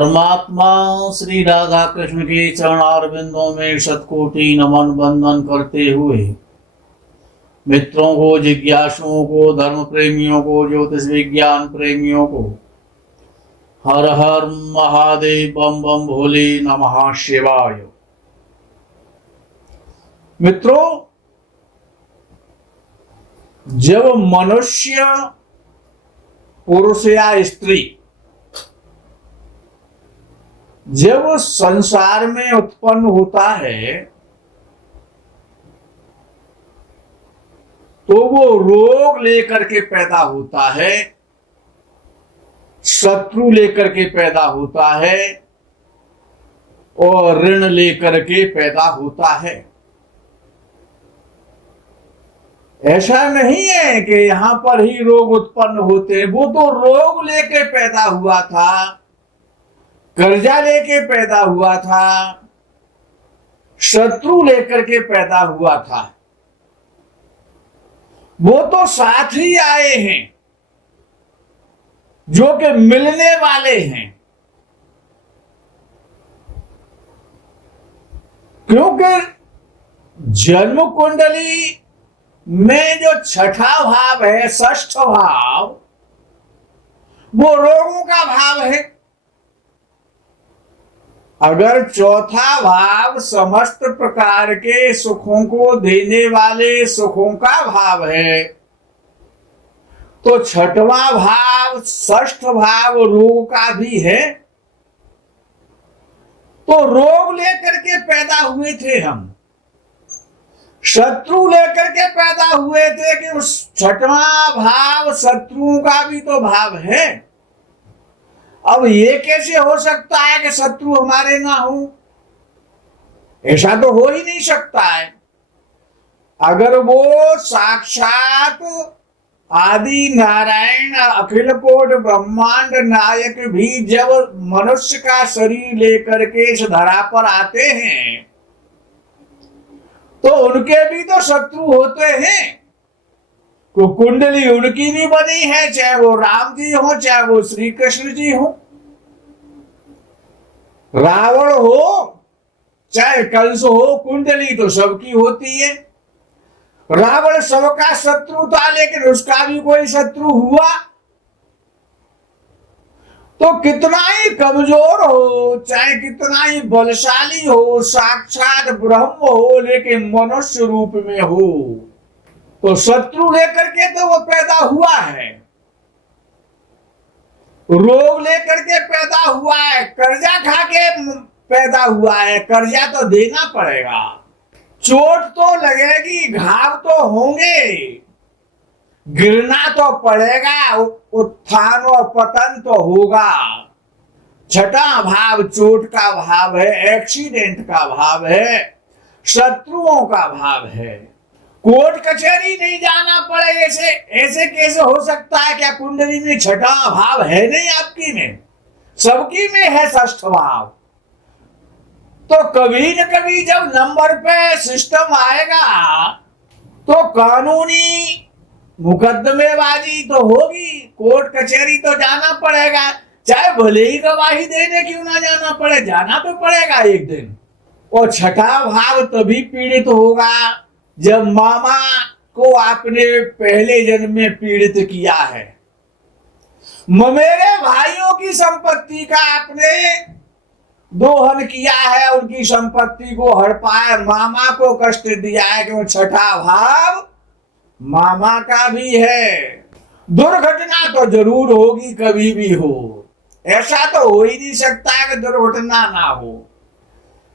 परमात्मा श्री राधा कृष्ण के चरणारविंदों में शतकोटि नमन बंदन करते हुए मित्रों को, जिज्ञासुओं को, धर्म प्रेमियों को, ज्योतिष विज्ञान प्रेमियों को हर हर महादेव, बम बम भोले, नमः शिवाय। मित्रों, जब मनुष्य, पुरुष या स्त्री जब संसार में उत्पन्न होता है तो वो रोग लेकर के पैदा होता है, शत्रु लेकर के पैदा होता है और ऋण लेकर के पैदा होता है। ऐसा नहीं है कि यहां पर ही रोग उत्पन्न होते, वो तो रोग लेके पैदा हुआ था, कर्जा लेके पैदा हुआ था, शत्रु लेकर के पैदा हुआ था। वो तो साथ ही आए हैं जो कि मिलने वाले हैं, क्योंकि जन्म कुंडली में जो छठा भाव है, षष्ठ भाव, वो रोगों का भाव है। अगर चौथा भाव समस्त प्रकार के सुखों को देने वाले सुखों का भाव है, तो छठवां भाव, षष्ठ भाव रोग का भी है। तो रोग लेकर के पैदा हुए थे हम, शत्रु लेकर के पैदा हुए थे कि उस छठवां भाव शत्रुओं का भी तो भाव है। अब ये कैसे हो सकता है कि शत्रु हमारे ना हो? ऐसा तो हो ही नहीं सकता है। अगर वो साक्षात आदि नारायण अखिल कोट ब्रह्मांड नायक भी जब मनुष्य का शरीर लेकर के इस धरा पर आते हैं तो उनके भी तो शत्रु होते हैं। तो कुंडली उनकी भी बनी है, चाहे वो राम जी हो, चाहे वो श्री कृष्ण जी हो, रावण हो, चाहे कंस हो, कुंडली तो सबकी होती है। रावण सबका शत्रु था, लेकिन उसका भी कोई शत्रु हुआ तो कितना ही कमजोर हो, चाहे कितना ही बलशाली हो, साक्षात ब्रह्म हो, लेकिन मनुष्य रूप में हो, तो शत्रु लेकर के तो वो पैदा हुआ है, रोग लेकर के पैदा हुआ है, कर्जा खा के पैदा हुआ है, कर्जा तो देना पड़ेगा, चोट तो लगेगी, घाव तो होंगे, गिरना तो पड़ेगा, उत्थान और पतन तो होगा। छठा भाव चोट का भाव है, एक्सीडेंट का भाव है, शत्रुओं का भाव है। कोर्ट कचहरी नहीं जाना पड़े, ऐसे कैसे हो सकता है? क्या कुंडली में छठा भाव है नहीं आपकी में? सबकी में है षष्ठ भाव। तो कभी न कभी जब नंबर पे सिस्टम आएगा तो कानूनी मुकदमेबाजी तो होगी, कोर्ट कचहरी तो जाना पड़ेगा, चाहे भले ही गवाही देने क्यों ना जाना पड़े, जाना तो पड़ेगा एक दिन। और छठा भाव तभी पीड़ित होगा जब मामा को आपने पहले जन्म में पीड़ित किया है, ममेरे भाइयों की संपत्ति का आपने दोहन किया है, उनकी संपत्ति को हड़पाया, मामा को कष्ट दिया है, क्यों? छठा भाव मामा का भी है। दुर्घटना तो जरूर होगी, कभी भी हो, ऐसा तो हो ही नहीं सकता है कि दुर्घटना ना हो,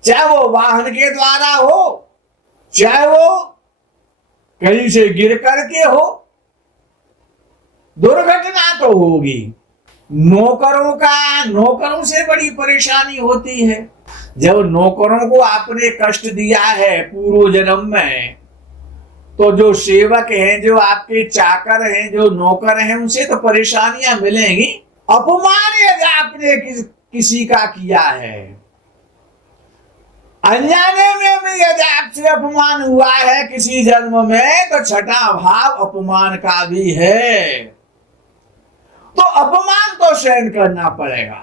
चाहे वो वाहन के द्वारा हो, चाहे वो कहीं से गिर करके हो, दुर्घटना तो होगी। नौकरों से बड़ी परेशानी होती है। जब नौकरों को आपने कष्ट दिया है पूर्व जन्म में, तो जो सेवक हैं, जो आपके चाकर हैं, जो नौकर हैं, उनसे तो परेशानियां मिलेंगी। अपमान यदि आपने किसी का किया है, अनजाने में भी यदि आपसे अपमान हुआ है किसी जन्म में, तो छठा भाव अपमान का भी है। तो अपमान तो सहन करना पड़ेगा।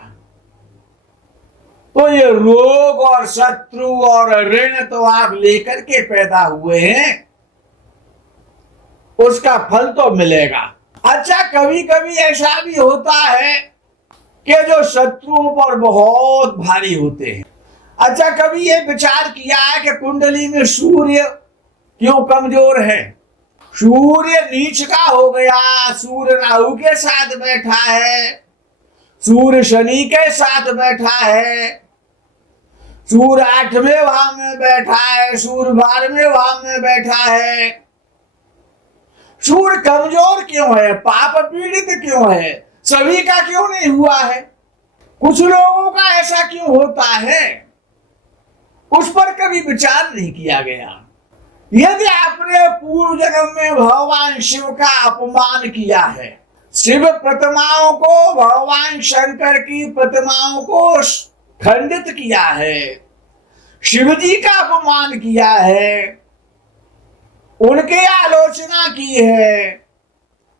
तो ये रोग और शत्रु और ऋण तो आप लेकर के पैदा हुए हैं, उसका फल तो मिलेगा। अच्छा, कभी कभी ऐसा भी होता है कि जो शत्रुओं पर बहुत भारी होते हैं। अच्छा, कभी ये विचार किया है कि कुंडली में सूर्य क्यों कमजोर है? सूर्य नीच का हो गया, सूर्य राहु के साथ बैठा है, सूर्य शनि के साथ बैठा है, सूर्य 8वें भाव में बैठा है, सूर्य 12वें भाव में बैठा है। सूर्य कमजोर क्यों है? पाप पीड़ित क्यों है? सभी का क्यों नहीं हुआ है? कुछ लोगों का ऐसा क्यों होता है? उस पर कभी विचार नहीं किया गया। यदि आपने पूर्व जन्म में भगवान शिव का अपमान किया है, शिव प्रतिमाओं को, भगवान शंकर की प्रतिमाओं को खंडित किया है, शिव जी का अपमान किया है, उनकी आलोचना की है,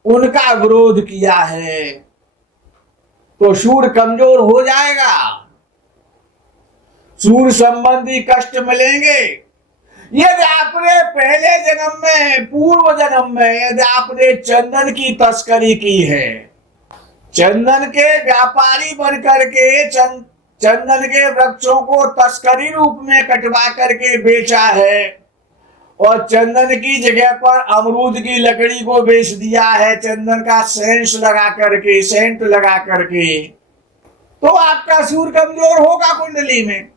उनका विरोध किया है, तो सूर्य कमजोर हो जाएगा, सूर्य संबंधी कष्ट मिलेंगे। यदि आपने पहले जन्म में, पूर्व जन्म में यदि आपने चंदन की तस्करी की है, चंदन के व्यापारी बनकर के चंदन के वृक्षों को तस्करी रूप में कटवा करके बेचा है और चंदन की जगह पर अमरूद की लकड़ी को बेच दिया है, चंदन का सेंट लगा करके, तो आपका सूर्य कमजोर होगा कुंडली में।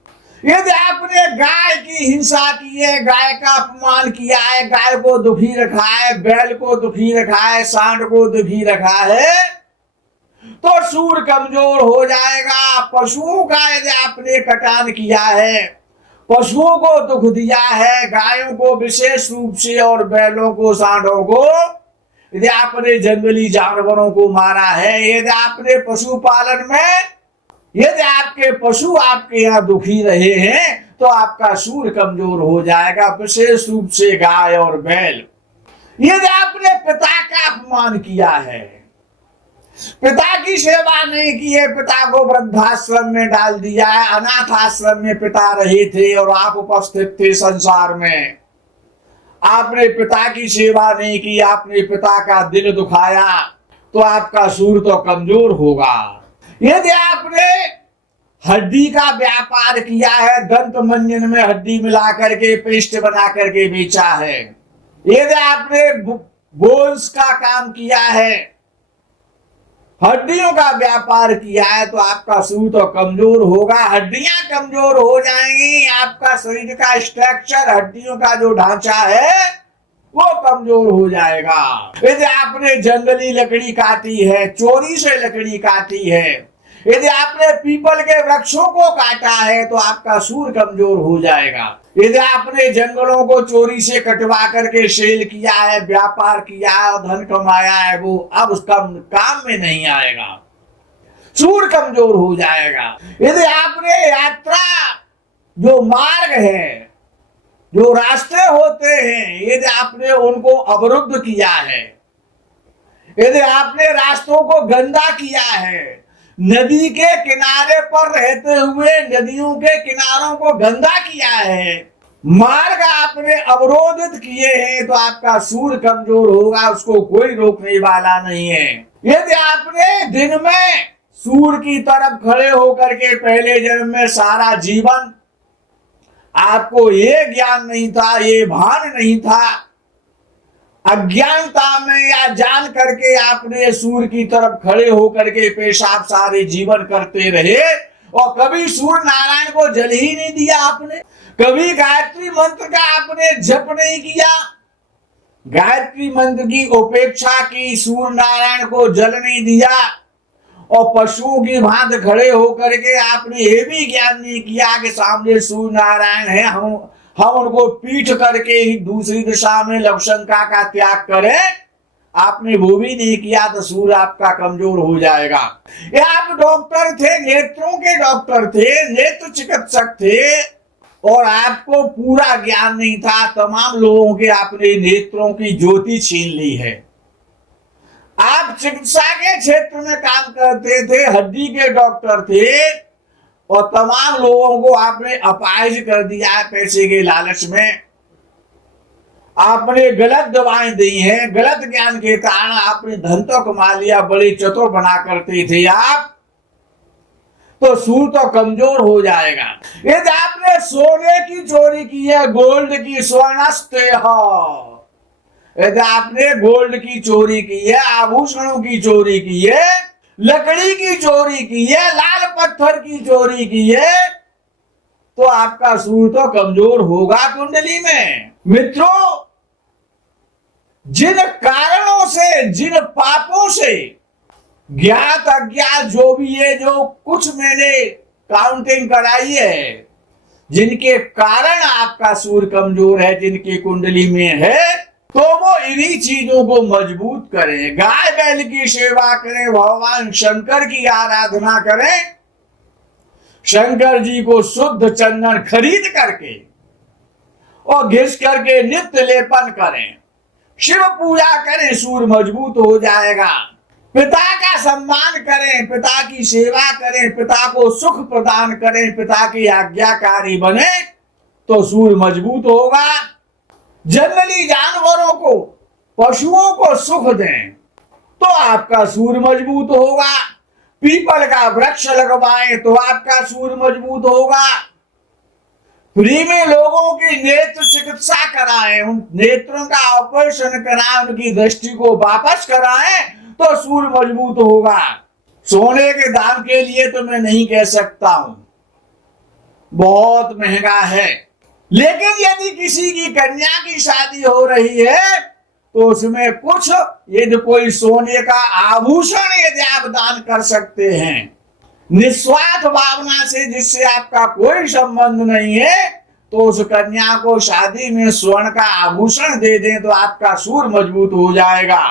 यदि आपने गाय की हिंसा की है, गाय का अपमान किया है, गाय को दुखी रखा है, बैल को दुखी रखा है, सांड को दुखी रखा है, तो सूर्य कमजोर हो जाएगा। पशुओं का यदि आपने कटान किया है, पशुओं को दुख दिया है, गायों को विशेष रूप से और बैलों को, सांडों को, यदि आपने जंगली जानवरों को मारा है, यदि आपने पशुपालन में, यदि आपके पशु आपके यहाँ दुखी रहे हैं, तो आपका सूर्य कमजोर हो जाएगा, विशेष रूप से गाय और बैल। यदि आपने पिता का अपमान किया है, पिता की सेवा नहीं की है, पिता को वृद्धाश्रम में डाल दिया है, अनाथ आश्रम में पिता रहे थे और आप उपस्थित थे संसार में, आपने पिता की सेवा नहीं की, आपने पिता का दिल दुखाया, तो आपका सूर्य तो कमजोर होगा। यदि आपने हड्डी का व्यापार किया है, दंत मंजन में हड्डी मिला करके पेस्ट बना करके बेचा है, यदि आपने बोन्स का काम किया है, हड्डियों का व्यापार किया है, तो आपका सूर्य तो कमजोर होगा। हड्डियां कमजोर हो जाएंगी, आपका शरीर का स्ट्रक्चर, हड्डियों का जो ढांचा है वो कमजोर हो जाएगा। यदि आपने जंगली लकड़ी काटी है, चोरी से लकड़ी काटी है, यदि आपने पीपल के वृक्षों को काटा है, तो आपका सूर्य कमजोर हो जाएगा। यदि आपने जंगलों को चोरी से कटवा करके सेल किया है, व्यापार किया है और धन कमाया है, वो अब उसका काम में नहीं आएगा, सूर्य कमजोर हो जाएगा। यदि आपने यात्रा, जो मार्ग है, जो रास्ते होते हैं, यदि आपने उनको अवरुद्ध किया है, यदि आपने रास्तों को गंदा किया है, नदी के किनारे पर रहते हुए नदियों के किनारों को गंदा किया है, मार्ग आपने अवरोधित किए हैं, तो आपका सूर्य कमजोर होगा, उसको कोई रोकने वाला नहीं है। यदि आपने दिन में सूर्य की तरफ खड़े होकर के पहले जन्म में सारा जीवन आपको ये ज्ञान नहीं था, ये भान नहीं था, अज्ञानता में या जान करके आपने सूर्य की तरफ खड़े होकर के पेशाब सारे जीवन करते रहे और कभी सूर्य नारायण को जल ही नहीं दिया आपने, कभी गायत्री मंत्र का आपने जप नहीं किया, गायत्री मंत्र की उपेक्षा की, सूर्य नारायण को जल नहीं दिया और पशुओं की भांति खड़े होकर के आपने ये भी ज्ञान नहीं किया कि सामने सूर्य नारायण है, हम उनको पीठ करके ही दूसरी दिशा में लवशंका का त्याग करें, आपने वो भी नहीं किया, तो सूर्य आपका कमजोर हो जाएगा। ये आप डॉक्टर थे, नेत्रों के डॉक्टर थे, नेत्र चिकित्सक थे और आपको पूरा ज्ञान नहीं था, तमाम लोगों के आपने नेत्रों की ज्योति छीन ली है। आप चिकित्सा के क्षेत्र में काम करते थे, हड्डी के डॉक्टर थे, और तमाम लोगों को आपने अपाहिज कर दिया है पैसे के लालच में। आपने गलत दवाएं दी हैं, गलत ज्ञान के कारण आपने धन तो कमा लिया, बड़े चतुर बना करते थे आप, तो सूर तो कमजोर हो जाएगा। यदि आपने सोने की चोरी की है, गोल्ड की, स्वर्णस्ते हो, यदि आपने गोल्ड की चोरी की है, आभूषणों की चोरी की है, लकड़ी की चोरी की है, लाल पत्थर की चोरी की है, तो आपका सूर तो कमजोर होगा कुंडली में। मित्रों, जिन कारणों से, जिन पापों से, ज्ञात अज्ञात जो भी है, जो कुछ मैंने काउंटिंग कराई है, जिनके कारण आपका सूर कमजोर है, जिनकी कुंडली में है, तो वो इन्हीं चीजों को मजबूत करें। गाय बैल की सेवा करें, भगवान शंकर की आराधना करें, शंकर जी को शुद्ध चंदन खरीद करके और घिस करके नित्य लेपन करें, शिव पूजा करें, सूर मजबूत हो जाएगा। पिता का सम्मान करें, पिता की सेवा करें, पिता को सुख प्रदान करें, पिता की आज्ञाकारी बने, तो सूर मजबूत होगा। जंगली जानवरों को, पशुओं को सुख दें, तो आपका सूर मजबूत होगा। पीपल का वृक्ष लगवाएं तो आपका सूर मजबूत होगा। फ्री में लोगों की नेत्र चिकित्सा कराएं, उन नेत्रों का ऑपरेशन कराएं, उनकी दृष्टि को वापस कराएं, तो सूर मजबूत होगा। सोने के दाम के लिए तो मैं नहीं कह सकता हूं, बहुत महंगा है, लेकिन यदि किसी की कन्या की शादी हो रही है तो उसमें कुछ, यदि कोई सोने का आभूषण यदि आप दान कर सकते हैं, निस्वार्थ भावना से, जिससे आपका कोई संबंध नहीं है, तो उस कन्या को शादी में स्वर्ण का आभूषण दे दें तो आपका सूर मजबूत हो जाएगा।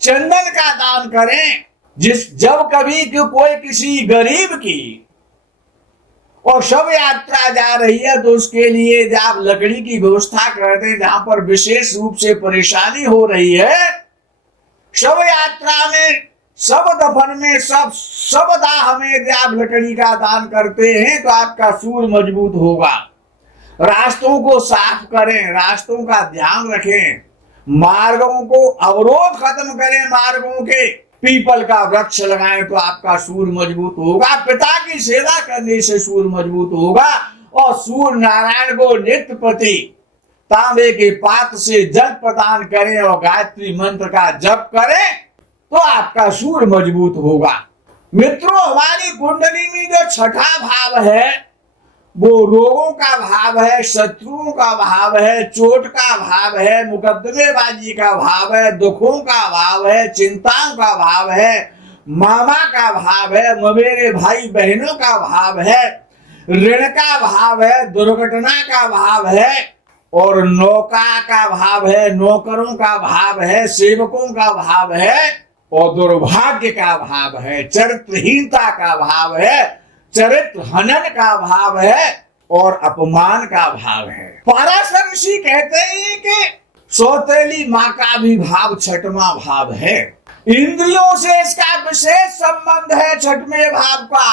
चंदन का दान करें, जब कभी कोई किसी गरीब की और शव यात्रा जा रही है तो उसके लिए आप लकड़ी की व्यवस्था कर दें, जहां पर विशेष रूप से परेशानी हो रही है। शव यात्रा में, सब दफन में, सब दाह में यदि आप लकड़ी का दान करते हैं तो आपका सूर मजबूत होगा। रास्तों को साफ करें, रास्तों का ध्यान रखें, मार्गों को अवरोध खत्म करें, मार्गों के पीपल का वृक्ष लगाएं तो आपका सूर मजबूत होगा। पिता की सेवा करने से सूर मजबूत होगा। और सूर्य नारायण को नित्य प्रति तांबे के पात्र से जल प्रदान करें और गायत्री मंत्र का जप करें तो आपका सूर मजबूत होगा। मित्रों, हमारी कुंडली में जो छठा भाव है वो रोगों का भाव है, शत्रुओं का भाव है, चोट का भाव है, मुकदमेबाजी का भाव है, दुखों का भाव है, चिंताओं का भाव है, मामा का भाव है, ममेरे भाई बहनों का भाव है, ऋण का भाव है, दुर्घटना का भाव है, और नौका का भाव है, नौकरों का भाव है, सेवकों का भाव है, और दुर्भाग्य का भाव है, चरित्रहीनता का भाव है, चरित्र हनन का भाव है, और अपमान का भाव है। पराशर ऋषि कहते हैं कि सौतेली माँ का भी भाव छठवां भाव है। इंद्रियों से इसका विशेष संबंध है छठवें भाव का।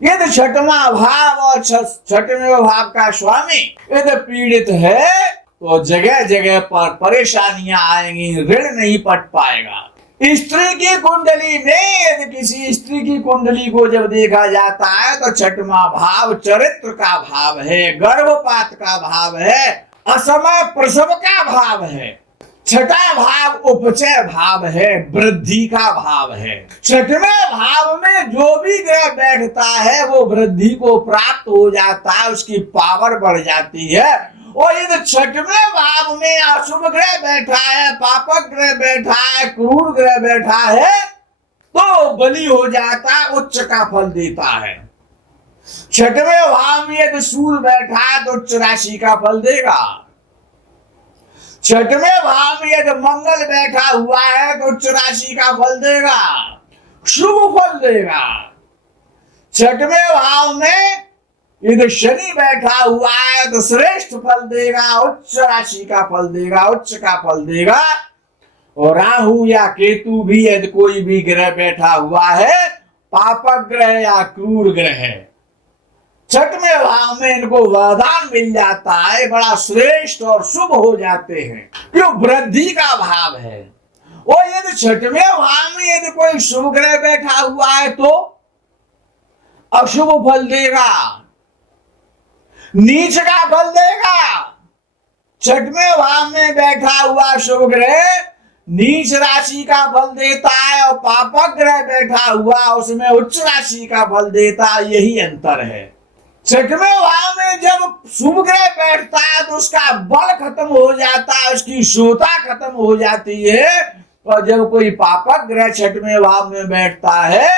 यदि छठवां भाव और छठवें भाव का स्वामी यदि पीड़ित है तो जगह जगह पर परेशानियां आएंगी, ऋण नहीं पट पाएगा। स्त्री की कुंडली में यदि किसी स्त्री की कुंडली को जब देखा जाता है तो छठवां भाव चरित्र का भाव है, गर्भपात का भाव है, असमय प्रसव का भाव है। छठा भाव उपचय भाव है, वृद्धि का भाव है। छठवें भाव में जो भी ग्रह बैठता है वो वृद्धि को प्राप्त हो जाता है, उसकी पावर बढ़ जाती है। और यदि छठवें भाव में अशुभ ग्रह बैठा है, पापक ग्रह बैठा है, क्रूर ग्रह बैठा है तो बलि हो जाता है, उच्च का फल देता है। छठवें भाव में यदि सूर्य बैठा है तो उच्च राशि का फल देगा। छठवें भाव में यदि मंगल बैठा हुआ है तो उच्च राशि का फल देगा, शुभ फल देगा। छठवें भाव में यदि शनि बैठा हुआ है तो श्रेष्ठ फल देगा, उच्च राशि का फल देगा, उच्च का फल देगा। और राहु या केतु भी यदि कोई भी ग्रह बैठा हुआ है पापक ग्रह या क्रूर ग्रह। छठवें भाव में इनको वरदान मिल जाता है, बड़ा श्रेष्ठ और शुभ हो जाते हैं, क्यों? वृद्धि का भाव है। और यदि छठवें भाव में यदि कोई शुभ ग्रह बैठा हुआ है तो अशुभ फल देगा, नीच का फल देगा। छठवें भाव में बैठा हुआ शुभ ग्रह नीच राशि का फल देता है और पापक ग्रह बैठा हुआ उसमें उच्च राशि का फल देता है, यही अंतर है। छठवें भाव में जब शुभ ग्रह बैठता है तो उसका बल खत्म हो जाता है, उसकी शुभता खत्म हो जाती है। और जब कोई पापक ग्रह छठवें भाव में बैठता है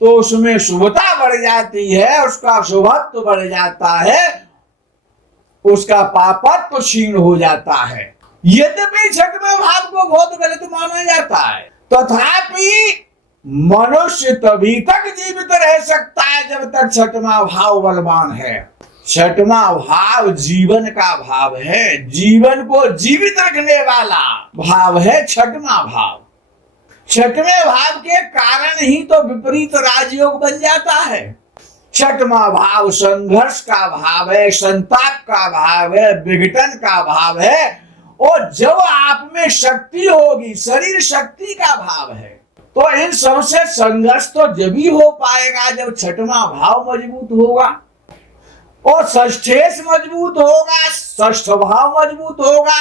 तो उसमें शुभता बढ़ जाती है, उसका शुभत्व बढ़ जाता है, उसका पापत्व क्षीण हो जाता है। यद्यपि छठवें भाव को बहुत गलत माना जाता है, तथापि मनुष्य तभी तक जीवित रह सकता है जब तक छठवां भाव बलवान है। छठवां भाव जीवन का भाव है, जीवन को जीवित रखने वाला भाव है छठवां भाव। छठवें भाव के कारण ही तो विपरीत राजयोग बन जाता है। छठवां भाव संघर्ष का भाव है, संताप का भाव है, विघटन का भाव है। और जब आप में शक्ति होगी, शरीर शक्ति का भाव है, तो इन सबसे संघर्ष तो जब ही हो पाएगा जब छठवां भाव मजबूत होगा और षष्ठेश मजबूत होगा, षष्ठ भाव मजबूत होगा।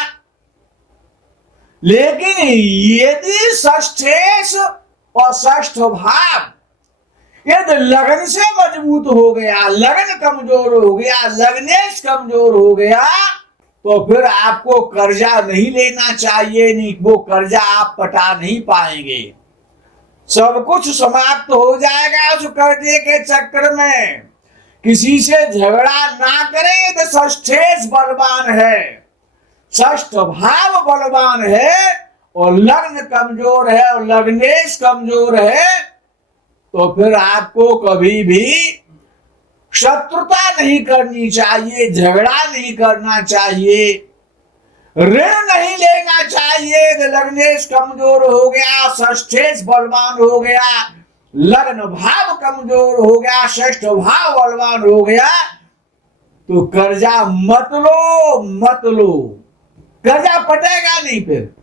लेकिन यदि षष्ठेश और षष्ठ भाव यदि लगन से मजबूत हो गया, लगन कमजोर हो गया, लग्नेश कमजोर हो गया, तो फिर आपको कर्जा नहीं लेना चाहिए, नहीं वो कर्जा आप पटा नहीं पाएंगे, सब कुछ समाप्त हो जाएगा उस कर्जे के चक्कर में। किसी से झगड़ा ना करें तो षष्ठेश बलवान है, षष्ठ भाव बलवान है और लग्न कमजोर है और लग्नेश कमजोर है, तो फिर आपको कभी भी शत्रुता नहीं करनी चाहिए, झगड़ा नहीं करना चाहिए, ऋण नहीं लेना चाहिए। लग्नेश कमजोर हो गया, षष्ठेश बलवान हो गया, लग्न भाव कमजोर हो गया, षष्ठ भाव बलवान हो गया, तो कर्जा मत लो, कर्जा पटेगा नहीं, फिर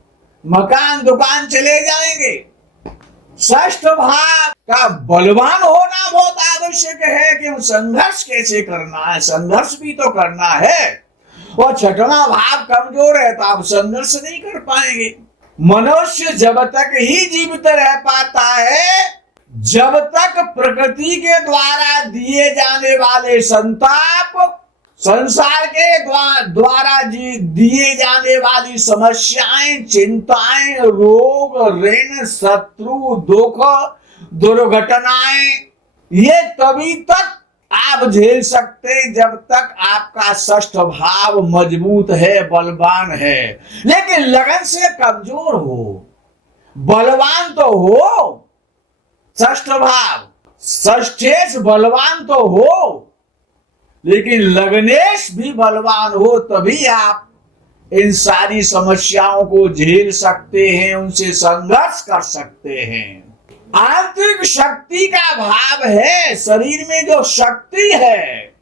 मकान दुकान चले जाएंगे। षष्ठ भाव का बलवान होना बहुत आवश्यक है कि संघर्ष कैसे करना है, संघर्ष भी तो करना है। और छठवां भाव कमजोर है तो आप संघर्ष नहीं कर पाएंगे। मनुष्य जब तक ही जीवित रह पाता है जब तक प्रकृति के द्वारा दिए जाने वाले संताप, संसार के द्वारा दिए जाने वाली समस्याएं, चिंताएं, रोग, ऋण, शत्रु, दुख, दुर्घटनाएं, ये तभी तक आप झेल सकते जब तक आपका षष्ठ भाव मजबूत है, बलवान है। लेकिन लगन से कमजोर हो, बलवान तो हो षष्ठ भाव, षष्ठेश बलवान तो हो, लेकिन लग्नेश भी बलवान हो तभी आप इन सारी समस्याओं को झेल सकते हैं, उनसे संघर्ष कर सकते हैं। आंतरिक शक्ति का भाव है, शरीर में जो शक्ति है,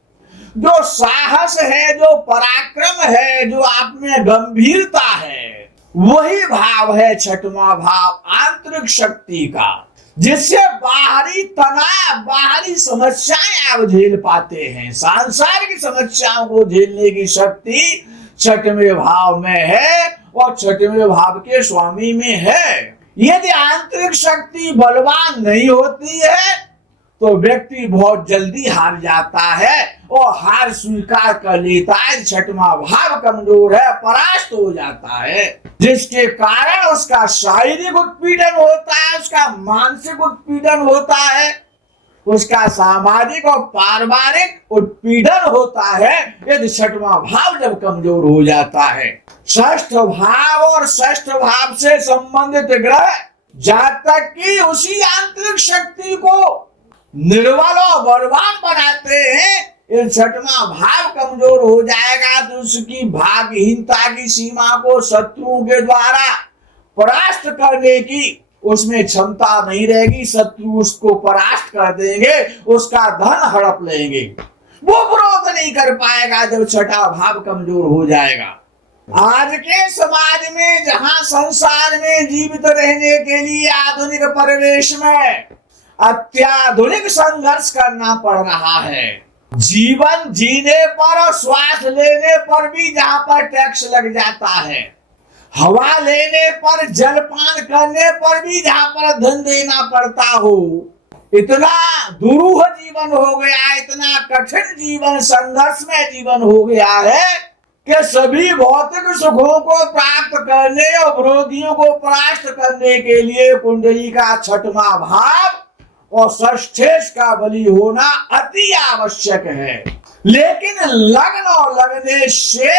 जो साहस है, जो पराक्रम है, जो आप में गंभीरता है, वही भाव है छठवां भाव आंतरिक शक्ति का, जिससे बाहरी तनाव, बाहरी समस्याएं आप झेल पाते हैं। संसार की समस्याओं को झेलने की शक्ति छठवें भाव में है और छठवें भाव के स्वामी में है। यदि आंतरिक शक्ति बलवान नहीं होती है तो व्यक्ति बहुत जल्दी हार जाता है और हार स्वीकार कर लेता है। छठवां भाव कमजोर है, परास्त हो जाता है, जिसके कारण उसका शारीरिक उत्पीड़न होता है, उसका मानसिक उत्पीड़न होता है, उसका सामाजिक और पारिवारिक उत्पीड़न होता है यदि छठवां भाव जब कमजोर हो जाता है। षष्ठ भाव और षष्ठ भाव से संबंधित ग्रह जब तक कि उसी आंतरिक शक्ति को निर्बल और बलवान बनाते हैं, इन छठवां भाव कमजोर हो जाएगा तो उसकी भागहीनता की सीमा को शत्रुओं के द्वारा परास्त करने की उसमें क्षमता नहीं रहेगी, शत्रु उसको परास्त कर देंगे, उसका धन हड़प लेंगे। वो विरोध नहीं कर पाएगा जब छठा भाव कमजोर हो जाएगा। आज के समाज में जहां संसार में जीवित रहने के लिए आधुनिक परिवेश में अत्याधुनिक संघर्ष करना पड़ रहा है, जीवन जीने पर और श्वास लेने पर भी जहां पर टैक्स लग जाता है, हवा लेने पर, जलपान करने पर भी जहां पर धन देना पड़ता हो, इतना दुरूह जीवन हो गया, इतना कठिन जीवन, संघर्ष में जीवन हो गया है कि सभी भौतिक सुखों को प्राप्त करने और विरोधियों को परास्त करने के लिए कुंडली का छठवां भाव और षष्ठेश का बलि होना अति आवश्यक है। लेकिन लग्न और लगने से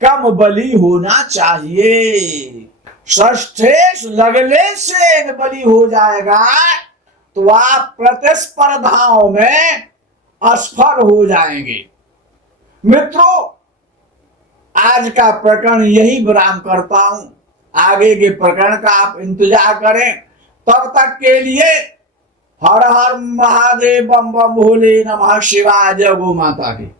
कम बलि होना चाहिए। षष्ठेश लगने से बलि हो जाएगा तो आप प्रतिस्पर्धाओं में असफल हो जाएंगे। मित्रों, आज का प्रकरण यही विराम करता हूं। आगे के प्रकरण का आप इंतजार करें। तब तक के लिए हर हर महादेव, बम बम भोले, नमः शिवाय, जय गौ माता की।